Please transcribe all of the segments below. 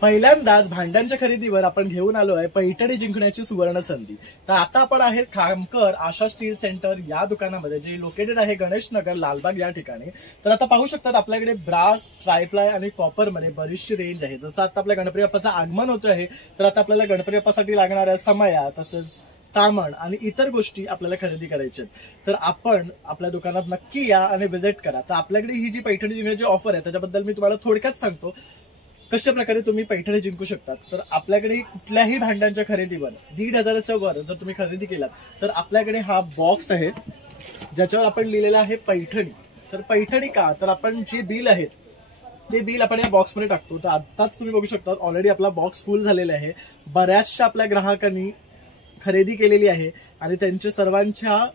पहिल्यांदाच भांड्यांच्या खरेदीवर आपण घेऊन आलो आहे पैठणी जिंकण्याची सुवर्ण संधी। तर आता आपण आहे खामकर आशा स्टील सेंटर या दुकानामध्ये, जे लोकेटेड आहे गणेश नगर लालबाग या ठिकाणी। तर आता पाहू शकतात आपल्याकडे ब्रास, ट्रायप्लाय आणि कॉपर मध्ये बरीचशी रेंज आहे। जसं आता आपल्या गणपती बाप्पाचं आगमन होतं आहे, तर आता आपल्याला गणपती बाप्पासाठी लागणाऱ्या समया तसंच तामण आणि इतर गोष्टी आपल्याला खरेदी करायच्या आहेत। तर आपण आपल्या दुकानात नक्की या आणि व्हिजिट करा। तर आपल्याकडे ही जी पैठणी जिंकण्याची ऑफर आहे त्याच्याबद्दल मी तुम्हाला थोडक्यात सांगतो, कशा प्रकारे तुम्ही पैठणी जिंकू शकता। तर आपल्याकडे कुठल्याही भांड्यांच्या खरेदीवर 1,500च्या वर जर तुम्ही खरेदी केलात तर आपल्याकडे हा बॉक्स आहे ज्याच्यावर आपण लिहिलेलं आहे पैठणी। तर पैठणी का, तर आपण जे बिल आहे ते बिल आपण या बॉक्समध्ये टाकतो। तर आताच तुम्ही बघू शकता ऑलरेडी आपला बॉक्स फुल झालेला आहे। बऱ्याचशा आपल्या ग्राहकांनी खरेदी केलेली आहे आणि त्यांच्या सर्वांच्या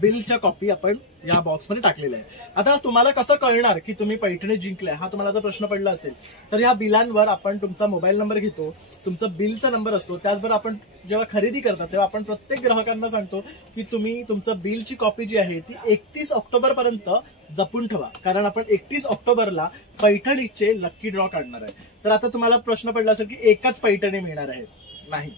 बिलच्या कॉपी आपण या बॉक्समध्ये टाकलेल्या आहे। आता तुम्हाला कसं कळणार की तुम्ही पैठणी जिंकलाय, हा तुम्हाला जर प्रश्न पडला असेल तर या बिलांवर आपण तुमचा मोबाईल नंबर घेतो, तुमचा बिलचा नंबर असतो। त्याचबरोबर आपण जेव्हा खरेदी करता तेव्हा आपण प्रत्येक ग्राहकांना सांगतो की तुम्ही तुमचं बिलची कॉपी जी आहे ती 31 ऑक्टोबर पर्यंत जपून ठेवा, कारण आपण 31 ऑक्टोबरला पैठणीचे लक्की ड्रॉ काढणार आहे। तर आता तुम्हाला प्रश्न पडला असेल की एकच पैठणी मिळणार आहे, नाही,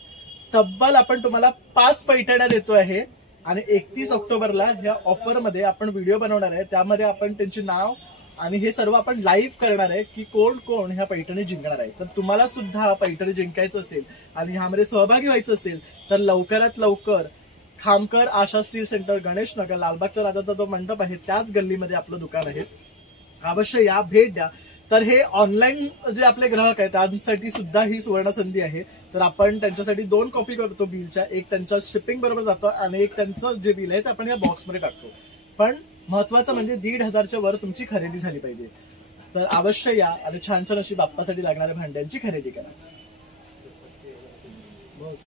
तब्बल आपण तुम्हाला 5 पैठण्या देतो आहे आणि 31 ऑक्टोबरला ह्या ऑफर मध्ये आपण व्हिडिओ बनवणार आहे। त्यामध्ये आपण त्यांचे नाव आणि हे सर्व आपण लाईव्ह करणार आहे की कोण कोण ह्या पैठणी जिंकणार आहे। तर तुम्हाला सुद्धा पैठणी जिंकायचं असेल आणि ह्यामध्ये सहभागी व्हायचं असेल तर लवकरात लवकर खामकर आशा स्टील सेंटर गणेश नगर लालबागच्या राजाचा जो मंडप आहे त्याच गल्लीमध्ये आपलं दुकान आहे, अवश्य या, भेट द्या। तर हे ऑनलाईन जे आपले ग्राहक आहेत त्यांसाठी सुद्धा ही सुवर्ण संधी आहे। तर आपण त्यांच्यासाठी 2 कॉपी करतो बिलच्या, एक त्यांच्या शिपिंग बरोबर जातो आणि एक त्यांचं जे बिल आहे ते आपण या बॉक्समध्ये टाकतो। पण महत्वाचं म्हणजे 1,500च्या वर तुमची खरेदी झाली पाहिजे। तर अवश्य या आणि छान छान अशी बाप्पासाठी लागणाऱ्या भांड्यांची खरेदी करा।